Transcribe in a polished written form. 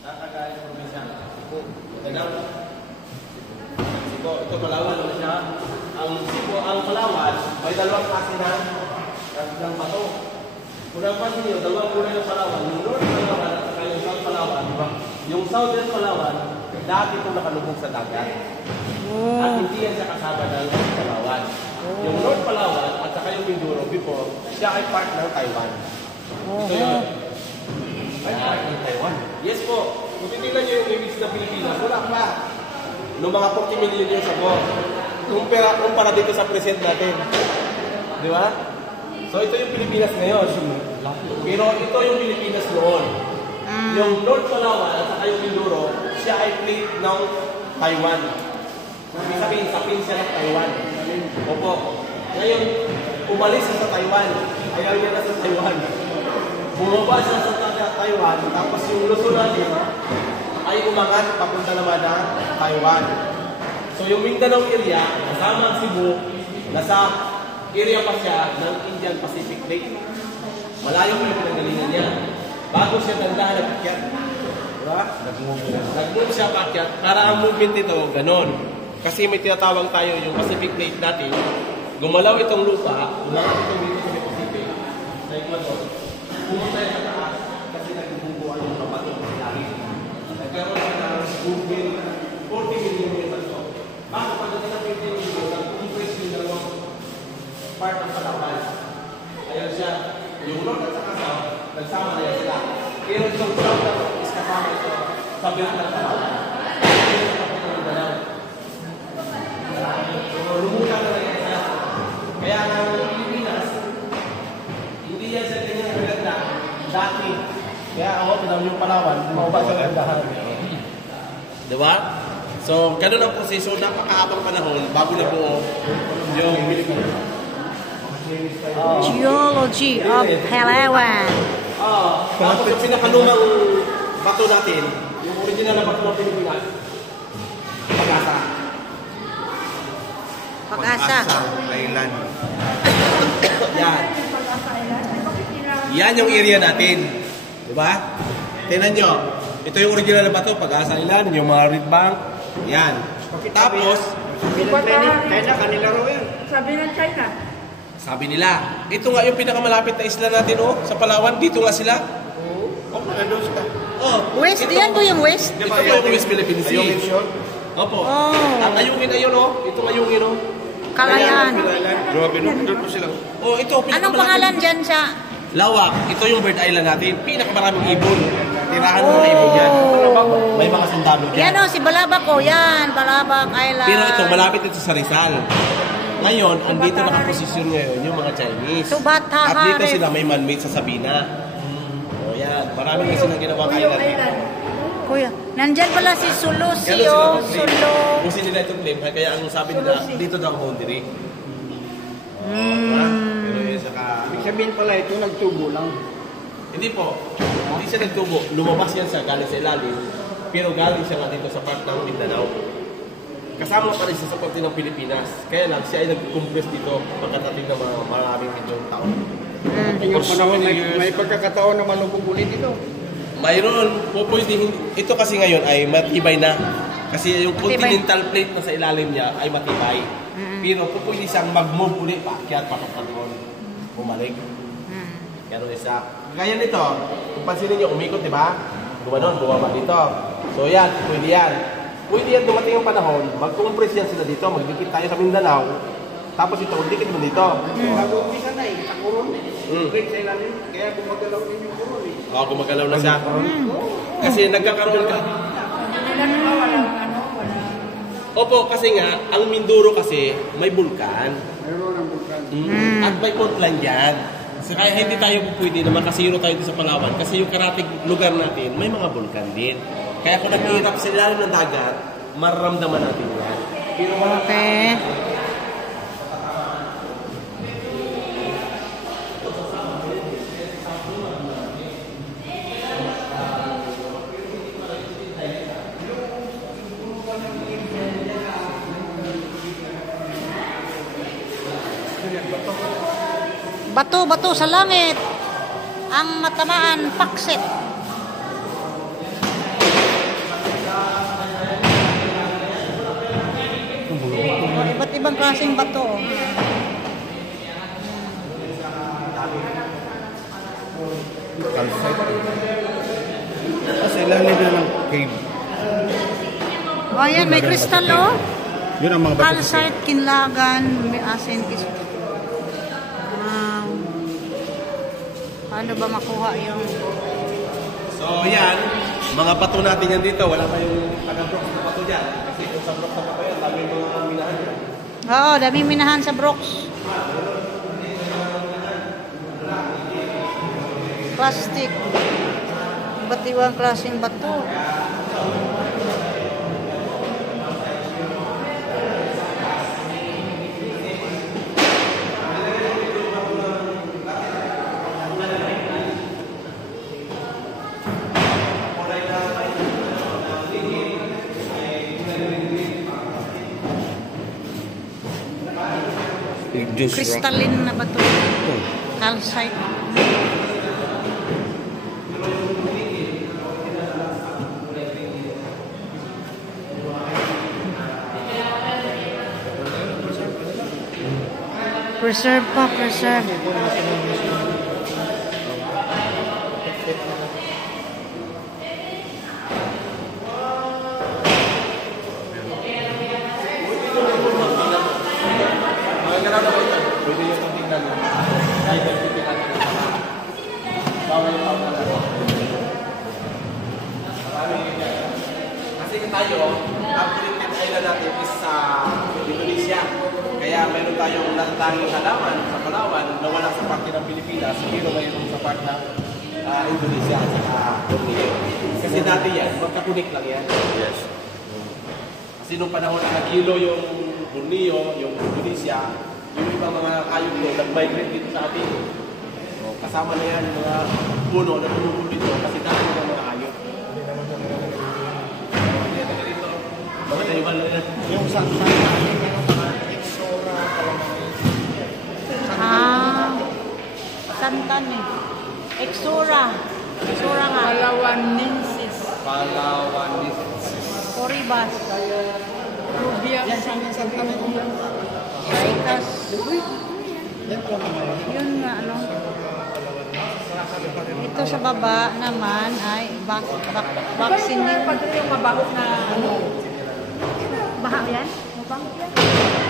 Nakagaya ng probinsya. Cebu. Ito Palawan na siya. Ang Cebu, ang Palawan, may dalawang klase ng bato. Kung napansin niyo, dalawang kulay ng Palawan. Yung North Palawan at saka yung South Palawan. Yung Southern Palawan, dati itong nakalubog sa dagat. At hindi yan siya kasama ng Palawan. Yung North Palawan at saka yung Mindoro before, siya ay part ng Taiwan. Ito yun. Ay part ng Taiwan? Yes po. Kung titignan nyo yung image ng Pilipinas, wala pa. Noong mga 40 million years ago. Kumpara dito sa present natin. Di ba? So ito yung Pilipinas ngayon. Pero ito yung Pilipinas noon. Yung North Palawan at saka yung Mindoro, siya ay plate ng Taiwan. Ibig sabihin, sapin siya ng Taiwan. Opo. Ngayon, umalis siya sa Taiwan. Ayaw niya na sa Taiwan. Bumaba siya sa Taiwan, tapos yung Luzon natin ay umangat papunta naman ng Taiwan. So yung Mindanao area, kasama ang Cebu, nasa area pa siya ng Indian Pacific Lake. Malayo pa yung pinanggalingan niya. Bago siya gandahan na pakyat. Diba? Nag-move siya pakyat. Para ang movement ito, ganon. Kasi may tinatawag tayo yung Pacific Lake natin. Gumalaw itong lupa, umangat itong dito sa Pacific. Sa Ecuador. Pumunta tayo sa taas kasi nagbubuan yung mga bato ng langit. Nagkaroon siya ng movement 40 million years ago. Bakit pagdating ng 50 million, nag-compress yung dalawang part ng Palawan. Ayan siya, yung North at saka South, nagsama na yan sila. Pero itong South is kasama ito sa bilang ng Palawan. Ito sa kapit ng Mindanao. So, lumutan na lang yan siya. Kaya ang Pilipinas, hindi yan siya ganyan maganda dati. Kaya ako, tinawag yung Palawan, mauba sa gandahan. Diba? So, ganun ang proseso, napakahabang panahon bago na buo yung Pilipinas. Geology of Palawan. Tapos yung pinakalumang bato natin, yung original na bato ng Pilipinas, Pag-asa. Pag-asa. Island. Yan. Yan yung area natin. Diba? Tingnan nyo. Ito yung original na bato, Pag-asa Island, yung mga Red Bank. Yan. Tapos, China, kanila raw yan. Sabi ng China. sabi nila, ito nga yung pinakamalapit na isla natin, oh, sa Palawan. Dito nga sila. Oh, ano ka? Oh, West, ito, yan po yung West? Ito po yung West Philippine Sea. Ayungin siya? Opo. Oh. At ayungin ayun, oh. Ito ayungin, oh. Kalayaan. Grabe, doon po sila. Oh, ito. Anong pangalan dyan siya? Lawak. Ito yung Bird Island natin. Pinakamaraming ibon. Tirahan ng mga ibon yan. May mga sundalo dyan. Yan o, si Balabac o. Yan, Balabac Island. Pero ito, malapit ito sa Rizal. Ngayon, andito nakaposisyon ngayon yung mga Chinese. Tubataha At dito rin. sila may man-made sa Sabina. O yan, marami na silang ginawang island dito. Kuya, nandyan pala si Sulu, Ganun sila Sulu. mag-claim. Kung sila itong claim, kaya ang sabi nila, dito daw ang boundary. Pero yun, saka... Ibig sabihin pala ito, nagtubo lang. Hindi po. Hindi siya nagtubo. Lumabas yan sa galing sa ilalim. Pero galing siya nga dito sa part ng Mindanao. Kasama pa rin siya sa parte ng Pilipinas. Kaya lang siya ay nag-compress dito pagkatating ng mga maraming milyong taon. Yung panahon, may pagkakataon na malubog ulit ito. Mayroon po pwede. Ito kasi ngayon ay matibay na. Kasi yung continental plate na sa ilalim niya ay matibay. Pero po pwede siyang mag-move ulit paakyat, papunta doon. Bumalik. Pero isa. Gaya nito, kung pansinin niyo, umikot, di ba? Gumanon, bumaba dito. So yan, pwede yan. Pwede yan dumating ang panahon, mag-compress yan sila dito, magdikit tayo sa Mindanao, tapos ito, dikit mo dito. Nag-umpisa na eh, sa kurun. Break sa ilalim, kaya gumagalaw din yung kurun eh. Oo, gumagalaw na siya. Kasi nagkakaroon ka. Opo, kasi nga, ang Mindoro kasi may bulkan. Mayroon ang bulkan. At may fault line dyan. So, kaya hindi tayo pwede na makasiro tayo dito sa Palawan kasi yung karating lugar natin, may mga bulkan din. Kaya kung naghihirap sa ilalim ng dagat, mararamdaman natin yan. Pero wala Okay. Bato-bato sa langit. Ang matamaan, paksit. ibang klaseng bato. Oh. Calcite. Kasi lalim na ng cave. Oh, yan, may kristal, oh. Yun ang mga bato. Calcite, kinlagan, may asin, paano ba makuha yung... So yan, mga bato natin yan dito. Wala kayong taga-Brox na bato dyan. Kasi kung sa Brox na bato yan, dami mga minahan yan. Oo, daming minahan sa Brox. Plastic. Iba't ibang klaseng bato. Crystalline na bato. Calcite. Preserve pa, preserve. Pwede yung tingnan mo. Kahit ang pipilan ko na bawal pa na lang. Kasi tayo, ang Philippine Island natin is sa Indonesia. Kaya meron tayong natatanging halaman sa Palawan na wala sa parte ng Pilipinas, pero mayroon sa parte ng Indonesia at saka Borneo. Kasi dati yan, magkakunik lang yan. Yes. Kasi nung panahon na nag-hilo yung Borneo, yung Indonesia, yung ibang mga kayod ko, nag-migrate dito sa atin. So, kasama na yan, mga puno na tumutuloy dito kasi dati ng mga kayod. Mga tayuban na yan. Yung santan natin, yung mga Exora, Santan eh. Exora. Exora nga. Palawanensis. Coribas. Rubia. yan sa amin santan na yun. Saikas. Yan po naman. Yun nga, ano. Ito sa baba naman ay vaccine. Pati yung mabaho na ano. Baha yan? Mabang yan?